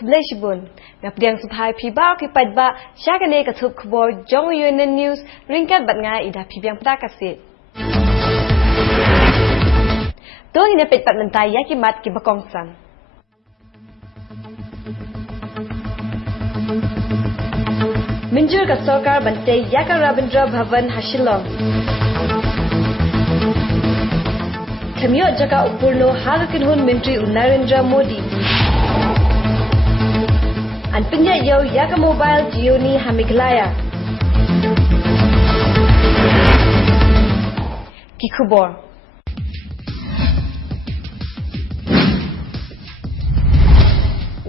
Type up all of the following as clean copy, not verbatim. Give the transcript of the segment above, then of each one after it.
Kbleshbun, Napiang Supai Pibar Kipadba, Shagane Katup Kubor, Jong UNN News, Ringkat Batnga Ida Pibiang Ptakasit. Tuang ina pet mentai yakimat kibakongsan. Minjur ka Sarkar Bante Yaka Rabindra Bhavan Hashilong. Kamyot Jaka Upurno Hagakinhun Menteri Narendra Modi. Anpinya Yo Yaka Mobile Jioni Hamiglaya. Kikubor.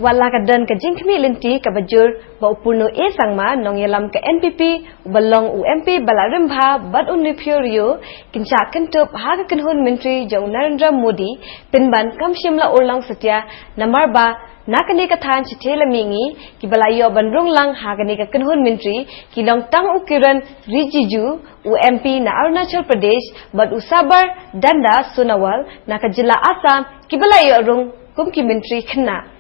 Wala kadan ka jingkmi linti ka bajur ba upurno e sangma nong yalam ka NPP balong UMP balarembha bad unipyorio kincha kentup haga kenhun menteri jong Narendra Modi pinban kam shimla urlang satya namar ba nakani ka than chithela mingi ki balayo banrung lang hagani ka kenhun menteri ki long tang ukiran rijiju UMP na Arunachal Pradesh bad usabar danda Sonawal na ka jila Assam ki balayo rung kumki menteri khna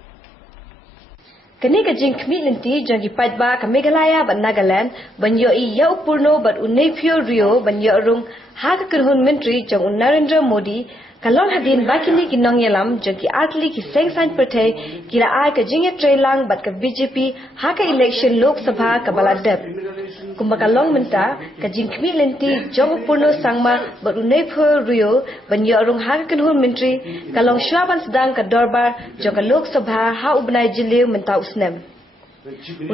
Kani ka jingkmi linti jong ipadba ka Meghalaya bat Nagaland banyo I ya upurno bat unepyo rio banyo rung haka kerhun menteri jong Narendra Modi kalong hadin bakini kinong yalam jong ki atli ki sengsan pertai kila ai ka jingya trailang bat ka BJP haka election Lok Sabha ka baladep kumakalong menta ka jingkmi linti jong upurno sangma bat unepyo rio banyo rung haka kerhun menteri kalong syuaban sedang ka dorbar jong ka Lok Sabha ha ubnai jiliu menta usnem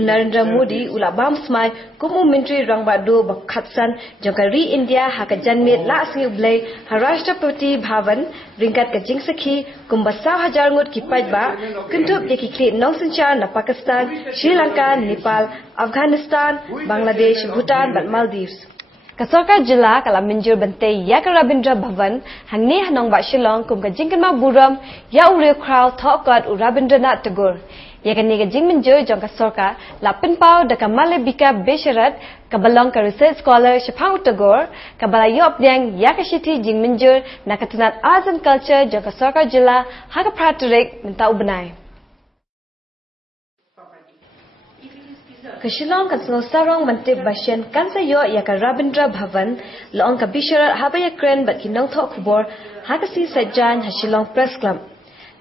Narendra Modi ula bam smai kumu menteri rang badu bakhatsan jongkari India haka janmit la asngi ublai Harashtrapati Bhavan ringkat ka jingsakhi kumbasau hajar ngut ki paitba kuntup yaki klit nong sinchar na Pakistan Sri Lanka Nepal Afghanistan Bangladesh Bhutan bat Maldives Kasarkar jila kala minjur bante Yaka Rabindra Bhavan hangni hanong ba Shillong kum ka jingkama buram ya ure crowd thokat u Rabindranath Tagore Yakani ka jing minjur jong kasarkar la pinpau da ka Malabika Besharat ka balong ka research scholar Shapang Tagore ka balayop diang Yaka Shiti jing minjur na katunat arts and culture jong kasarkar jila haka pratarik minta ubenai Kashilong kan sarong mantip basyan kan sayo ya ka Rabindra Bhavan laong ka Bisharat habaya kren bat kinong thok kubor hakasi sajan Hashilong Press Club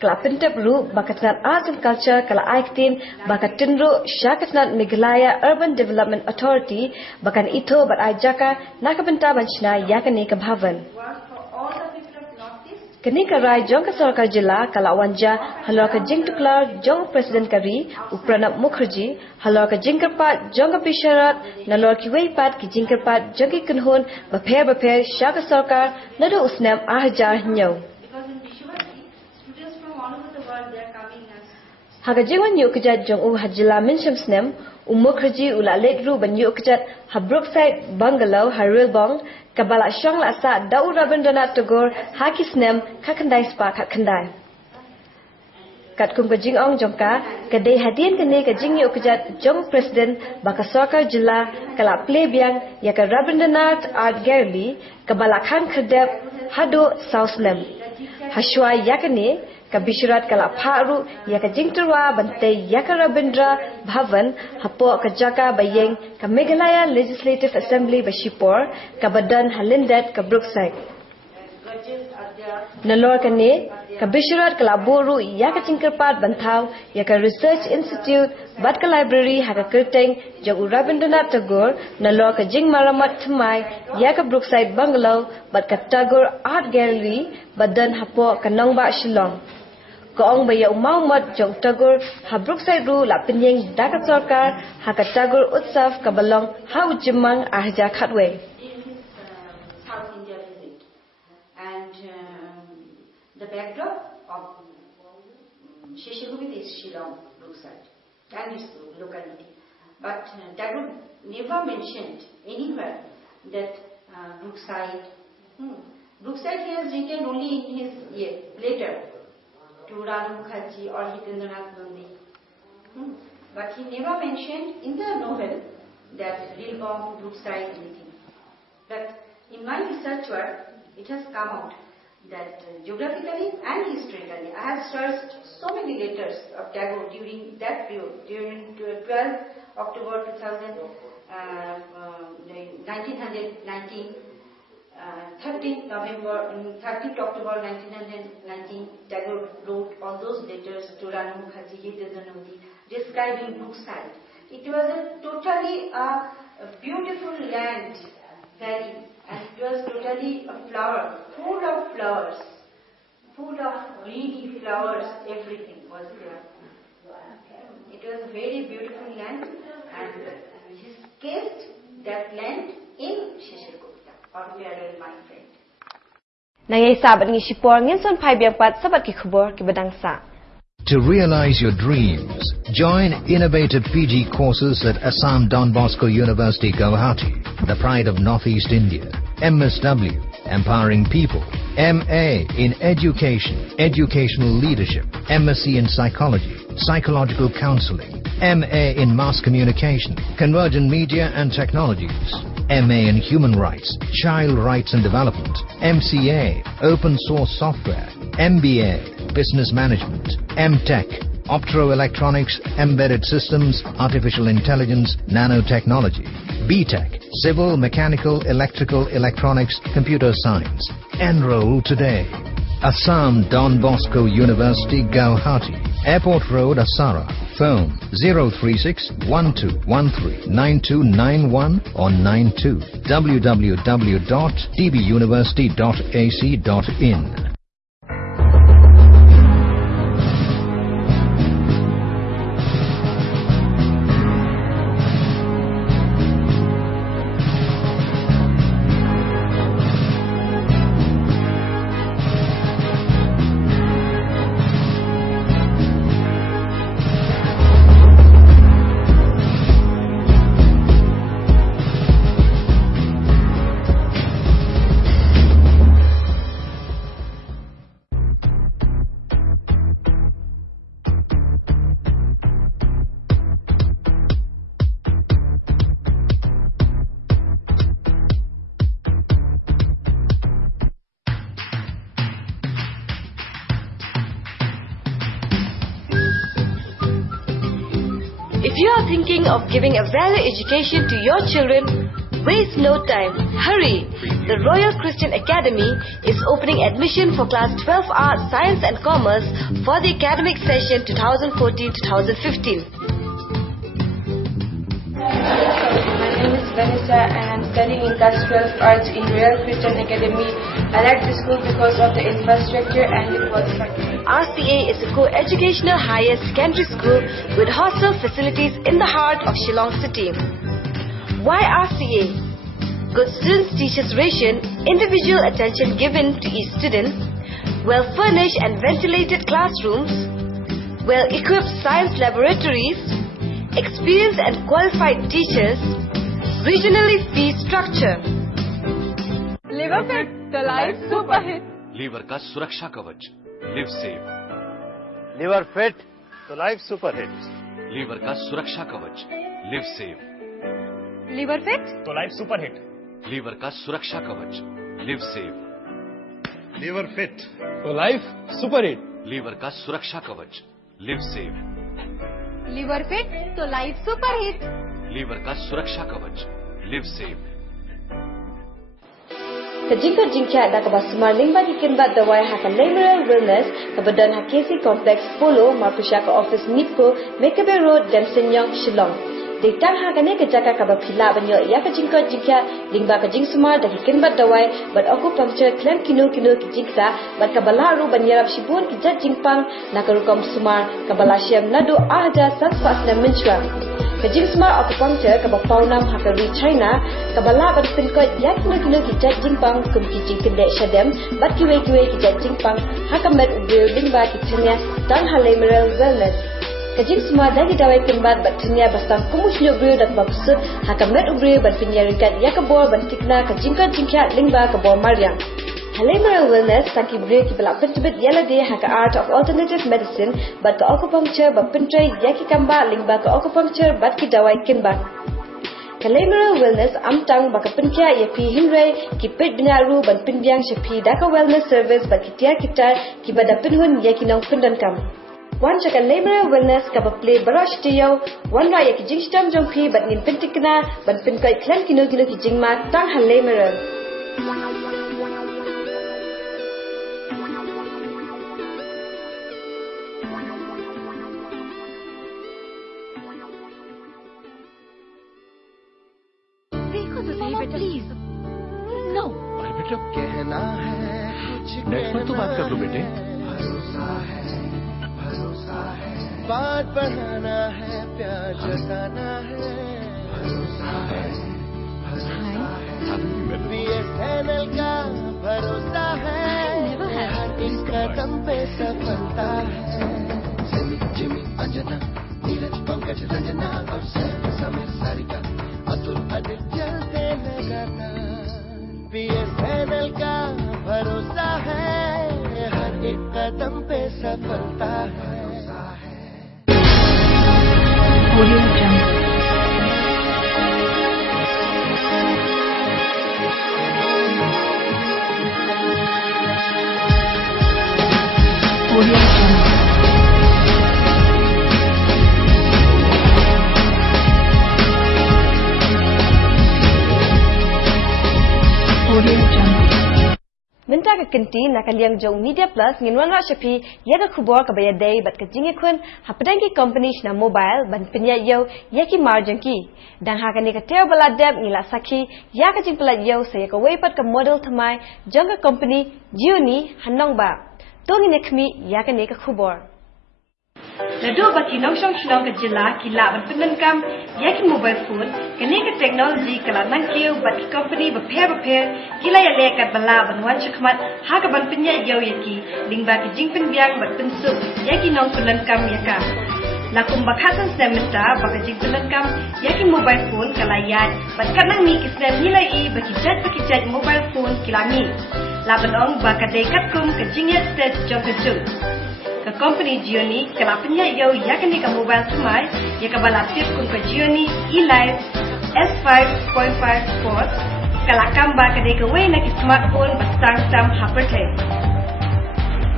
kala pintap ru bakatnat arts and culture kala aiktin bakatinro syakatnat Meghalaya Urban Development Authority bakan ito bat ajaka nakabenta banchna yakani ka Bhavan Kani ka rai jong ka Sarkar jila kala wanja halor ka jing tuklar jong President Kari Pranab Mukherjee halor ka jingkerpat jong ka Bisharat nalor ki weipat ki jingkerpat jong ki kunhun bapher syaka Sarkar nado usnam ahjar nyaw Haga jingon yu kejat jong hajila minsham snem Mukherjee ula lekru ban yu kejat ha Brookside Bungalow Harilbong kabala syong la sa dau Rabindranath Tagore haki snem kakandai spa kakandai kat kum ka jingong jongka kadai hadian kene ka jing yu kejat jong President baka Sarkar jila kala plebyang ya ka Rabindranath Art Gallery kabala khan khadep hado sausnem hashwa yakane ka Bisharat kala pharu ya ka jingturwa bante ya ka Rabindra Bhavan hapo ka jaka bayeng ka Meghalaya Legislative Assembly Bashipur ka badan halindat ka Brookside nalor kane ka Bisharat kala boru ya ka jingkerpat banthau ya ka Research Institute bat ka library ha ka kerteng jog Rabindranath Tagore nalor ka jing maramat thmai ya ka Brookside Bungalow bat ka Tagore Art Gallery badan hapo ka nongba Shillong Kaong baya umau mat jong Tagore ha Brookside ru la pinyeng daka Sarkar ha ka Tagore Utsav ka balong ha ujimang ahja khatwe South India visit and the backdrop of Sheshagubit is Shillong Brookside and its locality but Tagore never mentioned anywhere that Brookside he has written only in his letter to UNN KHASI or Hitendranath Nandi. But he never mentioned in the novel that Rilbong, Brookside, anything. But in my research work, it has come out that geographically and historically, I have searched so many letters of Tagore during that period, during 12 October 1919, 13th October 1919, Tagore wrote all those letters to Rani Mukherjee, describing Brookside. It was a totally a beautiful land, valley, and it was totally a flower, full of flowers, full of greeny flowers, everything was there. It was a very beautiful land, and he kept that land in Shishirgupta, or Parallel, my friend. Nangay sabat ngi sipor ngin son phai biang pat sabat ki khubor ki badang sa. To realize your dreams, join innovative PG courses at Assam Don Bosco University, Guwahati, the pride of Northeast India. MSW, empowering people. MA in education, educational leadership. MSc in psychology, psychological counseling. MA in mass communication, convergent media and technologies. MA in human rights, child rights and development. MCA, open source software. MBA, business management. MTech, optoelectronics, embedded systems, artificial intelligence, nanotechnology. BTech, civil, mechanical, electrical, electronics, computer science. Enroll today. Assam Don Bosco University, Guwahati. Airport Road, Asara. Phone 036 1213 9291 or 92. www.dbuniversity.ac.in. If you are thinking of giving a value education to your children, waste no time. Hurry! The Royal Christian Academy is opening admission for Class 12R Science and Commerce for the academic session 2014-2015. My name is Vanessa and I am studying in Class 12 Arts in Royal Christian Academy. I like the school because of the infrastructure and it was practical. RCA is a co-educational higher secondary school with hostel facilities in the heart of Shillong city. Why RCA? Good students-teachers ration, individual attention given to each student, well-furnished and ventilated classrooms, well-equipped science laboratories, experienced and qualified teachers, regionally fee structure. Liver Fit, the life super hit. Liver का सुरक्षा कवच, Liv Save. Liver fit तो life super hit. Liver का सुरक्षा कवच, Liv Save. Liver Fit, तो life super hit. Liver का सुरक्षा कवच, लिव सेव. लीवर फिट तो लाइफ सुपर हिट. लीवर का सुरक्षा कवच, लिव सेव. Liver Fit, तो life super hit. लीवर का सुरक्षा कवच, Liv Save. Kajingka jingkya da kabasumar lingba kikinba dawai haka Laboral Wellness kabadan hakesi Complex Polo Markushaka Office Nipko Mekabe Road Dansenyong Shillong. Ditang hakane kejaka kabapila banyo ya kajingka jingkya lingba kajing sumar da kikinba dawai but acupuncture klem kino kijingsa but kabalaru banyarab shibun kijat jingpang nakarukam sumar kabalasham nado ahda sanspas na menchwa. Kajing sumar acupuncture kabapaunam hakari China kabala bersin ko yak kino kijat jingpang kum kijing kende shadem but kiwe kijat jingpang hakamet ubil lingba kitanya dan Laboral Wellness. Kajing semua dah didawai kimbat batnya bastang kumusnyo brio dak babsu hakamet ubrio ban pinyarikat yakabor ban tikna kajingka jingkya lingba kabor maryang. Laboral Wellness taki brio kibala pentibit yalade haka art of alternative medicine bat ka acupuncture bat pentray yaki kamba lingba ka acupuncture bat ki dawai kimbat. Kalemera Wellness amtang baka penkya yapi himrai ki pet binaru ban pinbiang shapi daka wellness service baki tiar kita ki bada pinhun yakinong pundan kam. Wan cha Kalemera Wellness ka play barash tiyo wan ra yaki jingstam jongpi bat ngin pentikna ban pinkai klan kino ki jingma tang Kalemera. Please. No. अरे बेटा कहना है net पर तो बात कर लो बेटे बात बढ़ाना है प्यार जताना है BSNL का भरोसा है हर एक कदम पे सफलता है जिमी अंजना नीरज पंकज रंजना और समय सारिका अतुल आदित्य से लगातार BSNL का भरोसा है हर एक कदम पे सफलता है Minta ka kenti nakaliang jong Media Plus nginwan ra shapi yaga khubor ka bayadai bat ka jingi khun hapadang ki company na mobile ban pinya yo yaki margin ki dan ha ka ni ka tel bala deb ngila sakhi ya ka jing pala yo se ka wei pat ka model thamai jong ka company Gioni hanong ba to ni nekhmi ya ka ni ka khubor Lado baki nong shong shlong ka jila ki la ban pingan kam yaki mobile phone kani ka technology kala nang kiu bat ki company ba pair kila ya le kat bala ban wan chakmat ha ka ban pinya yo yaki lingba ki jing pin biak bat pin su yaki nong pingan kam yaka la kum bakhasan semesta ba ka jing pingan kam yaki mobile phone kala ya bat kanang ni kislen nilai I ba ki chat mobile phone kila ni la balong ba ka dei kat kum ka jing yet set jong ka su The company Gioni kalapnya yo yakni ka mobile thamai yakabala tip kun ka Gioni e-live S5.54 kalakam ba ka de ka way na ki smartphone bastang sam haperthe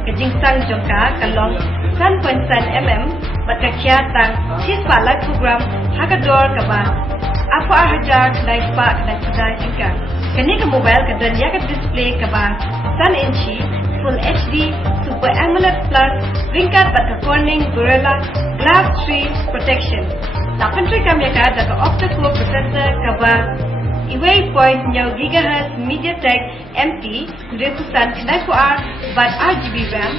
kajing sang jongka kalong 1.7 mm batakya tang 6 pala program hagador ka ba apa hajar live pa na ingka kani ka mobile ka dan yak display ka ba 10 inchi full HD Super AMOLED Plus ringkat bata warning Gorilla Glass 3 protection. Dapat kami ada ke octa-core processor kaba 8.0 GHz MediaTek MT kurepusan MP4a bat RGB RAM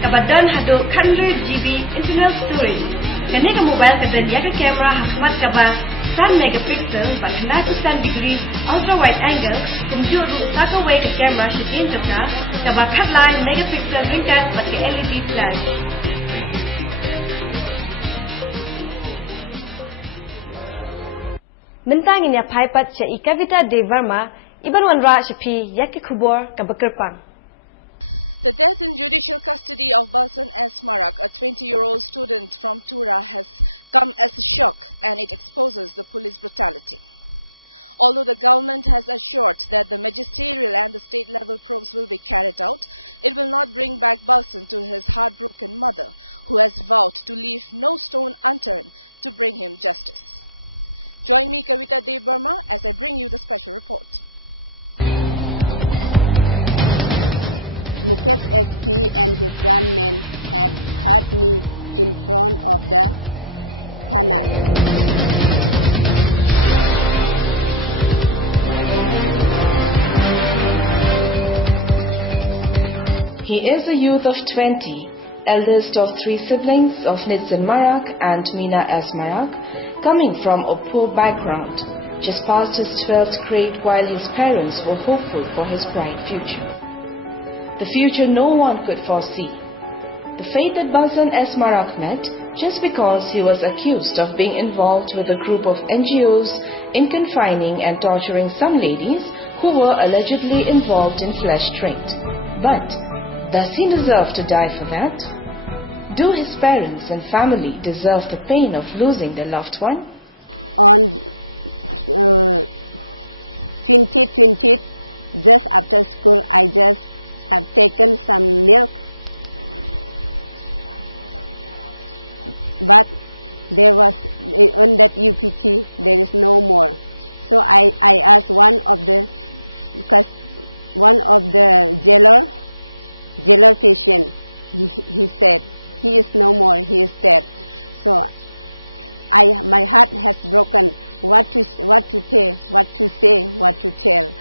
kaba dan hado 100 GB internal storage. Kani ka mobile ka dan yaga camera hakmat kaba 10 megapixel bat 90 degree ultra wide angle kumjur saka way ka camera shikin jaka kaba khatlan megapixel ringkat bat LED flash. Mentang ini apa pat cai Kavita Devarma iban wanra shapi yaki khubor ka bakerpang. The death in judicial custody of Balsan S. Marak, a 20-year-old student from Tura, has come as a shock and it exposes the police brutality. Although the government has assured that the magisterial and the state-level probes will be carried out, it will not bring back Balsan to his heartbroken mother, who has vowed to leave no stone unturned to bring him justice. Join me, Kavita Devarma, as I bring you the special report. Mukesh SP and his gunmen had hurt me in front of the Thana. He is a youth of 20, eldest of 3 siblings of Nitsan Marak and Meena S. Marak, coming from a poor background, just passed his 12th grade while his parents were hopeful for his bright future. The future no one could foresee. The fate that Balsan S. Marak met just because he was accused of being involved with a group of NGOs in confining and torturing some ladies who were allegedly involved in flesh trade. But does he deserve to die for that? Do his parents and family deserve the pain of losing their loved one? On 2020, just after school, I just have taken some milk, but there was on that UPT there is no more. So I asked one of the jailer patient. He said he is no more, he is dead. So my heart has broken. What to say, what to tell.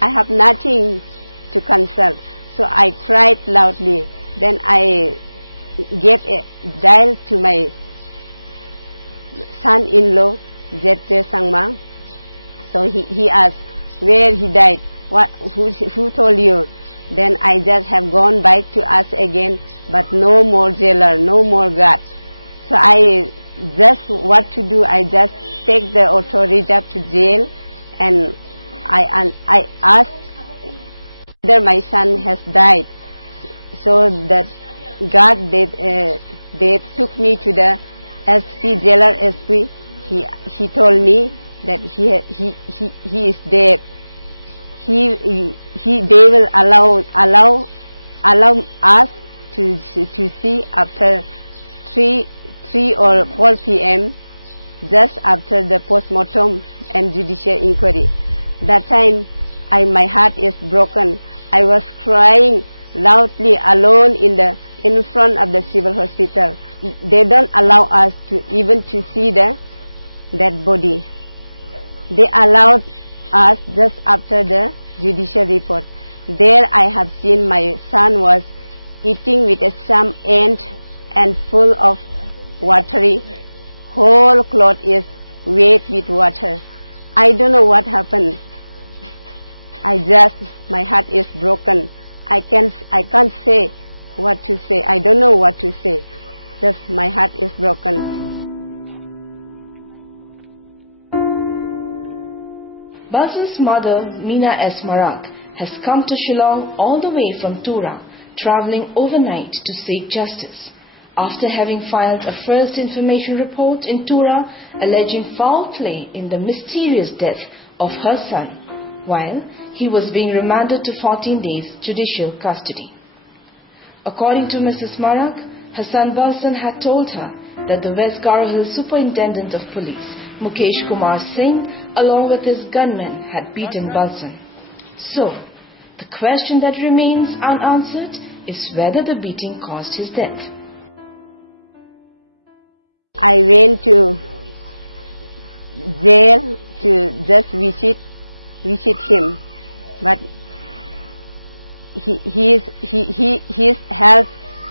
I have nothing to consult. So I cried loudly. Then I gave a dial to my son-in-law, Jette Sangma. So he asked where he died. Who told you? Then I just have gone back to ask again, but no more jailer, no more guard. So I just what to do? I just take the authority to jail, and I asked whether my son has died. So that guard they took me to the SP, jailer SP. He told me that he is dead. They will allow us to see after 3 or 4 p.m. just after the postmortem and judicial inquiry. That time my heart is broken. I was crying loudly alone in front of the civil hospital. They don't allow us even to see the dead body. They allowed us just after the judicial report. There I have seen my son was eating with some ant and full of watery. Whole cloth is wet with water. I don't know what happened. My heart is broken. I can't say what to say. I don't know what to say. Just my heart is broken. Balsan's mother, Meena S. Marak, has come to Shillong all the way from Tura, travelling overnight to seek justice, after having filed a first information report in Tura alleging foul play in the mysterious death of her son, while he was being remanded to 14 days judicial custody. According to Mrs. Marak, her son Balsan had told her that the West Garo Hills Superintendent of Police, Mukesh Kumar Singh, along with his gunmen, had beaten Balsan. So, the question that remains unanswered is whether the beating caused his death. I went to jail to just visit him, but his health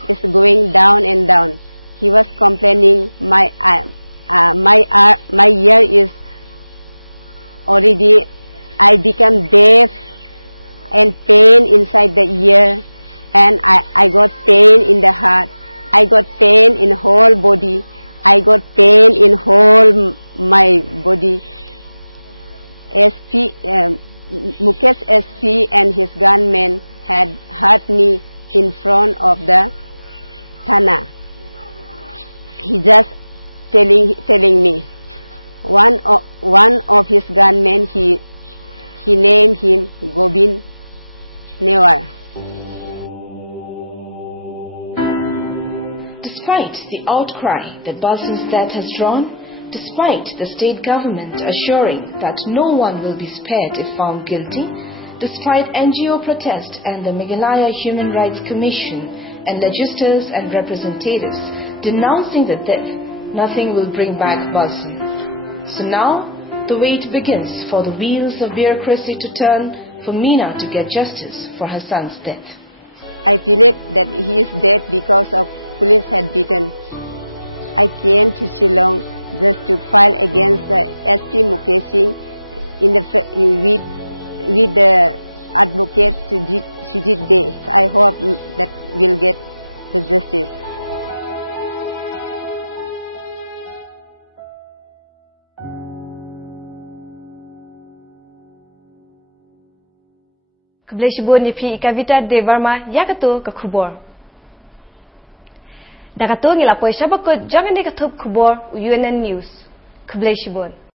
is going down and down. He was complaining my ear is already, I become deaf and pain inside the ear, and I got pain in the heart. I got pain in whole body. I got pain in whole my body. Mukesh SP and his gunmen had hurt me in front of the Thana. He just telling me. One of his gunmen, he named him Gobind Newar. Despite the outcry that Balsan's death has drawn, despite the state government assuring that no one will be spared if found guilty, despite NGO protest and the Meghalaya Human Rights Commission and legislators and representatives denouncing the death, nothing will bring back Balsan. So now, the wait begins for the wheels of bureaucracy to turn for Meena to get justice for her son's death. I believe that he is dead because of police had beaten. I came to Shillong just to file against the SP Mukesh Singh with the advocate Sujit Day. I hope that we'll get the justice. Kableshibon nipi Kavita De Verma yakato ka khubor. Dakato ngila poisa bakot jangan de katub khubor UNN News. Kableshibon.